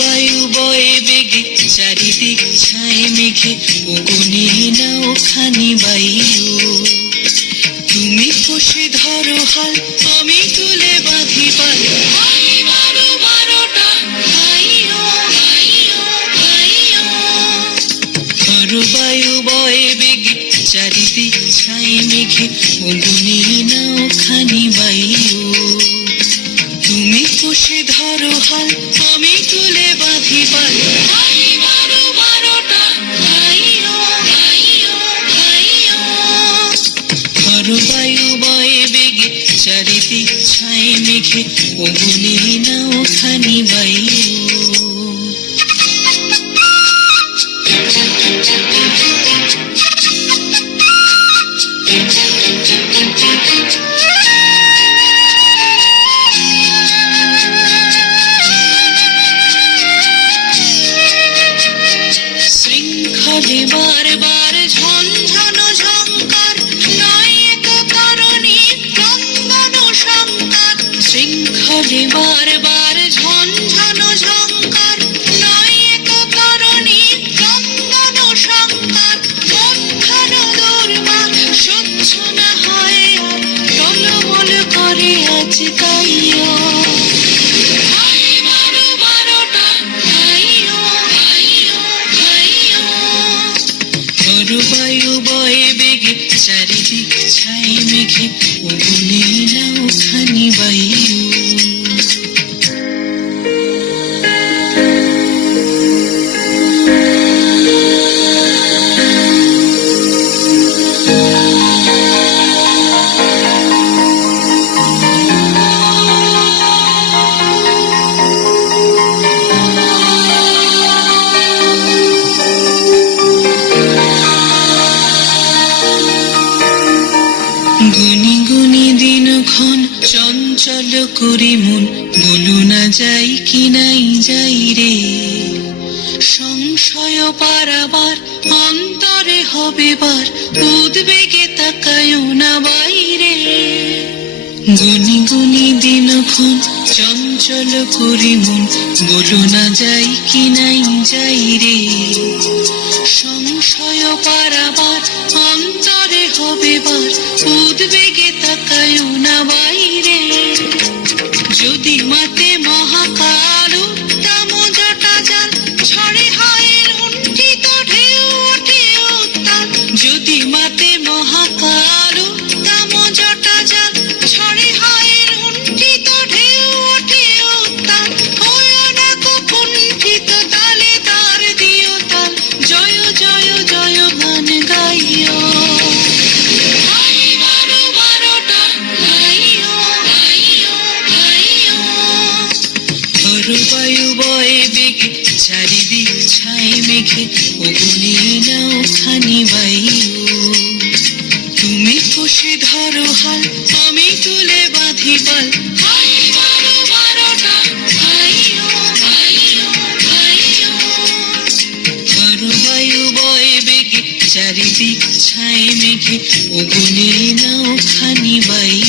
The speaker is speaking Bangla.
বায়ু বয়ে বেগে চারিদিক ছায় মেঘে ওগুনি নাও খানি বায়ু তুমি কষে ধরো হাল আমি তুলে বাঁধি পাল বায়ু বয়ে বেগে চারিদিক ছায় মেঘে ওগুনি নাও খানি বায়ু তুমি কষে ধরো হাল আমি তুলে বাঁধি পাল বায়ু বয়ে বেগে চারিদিক ছায় মেঘে ওগুনি নাও খানি বায়ু শৃঙ্খলে বারবার ঝনঝন ঝঙ্কার নয় তো কারণে ক্রন্দন সংকার শৃঙ্খলে বারবার ঝনঝন ঝঙ্কার নয় তো কারণে ক্রন্দন সংকার মনখান দুর্বা সহ্য না হয় আর টলমল করে আজ তাইও বায়ু বয়ে বেগে চারিদিক ছাই মেঘে ওগুনি নাও খানি বায়ু গুনি গুনি দিনক্ষণ চঞ্চল করি মন বলো না যাই কি নাই যাই রে সংশয় পারাবার অন্তরে হবে বার উদ্বেগে তাকায় না বাইরে গুনি গুনি দিনক্ষণ চঞ্চল করি মন বলো না যাই কি নাই যাই রে সংশয় পারাবার অন্তরে হবে বার উদ্বেগে তাকায় না বাইরে যদি মাতে মহাকাল উত্তম জটা জাল ঝড়ে হয় লুণ্ঠিত ঢেউ ওঠে উত্তাল যদি মাতে মহাকাল উত্তম জটা জাল ঝড়ে হয় লুণ্ঠিত ঢেউ ওঠে উত্তাল হয় না কুণ্ঠিত তালে তার দিও তাল জয় জয় জয় গান গাইও বায়ু বয়ে বেগে চারিদিক ছায় মেঘে ওগুনি নাও খানি বায়ু তুমি কষে ধরো হাল আমি তুলে বাঁধি পাল বায়ু বয়ে বেগে চারিদিক ছায় মেঘে ওগুনি নাও খানি বায়ু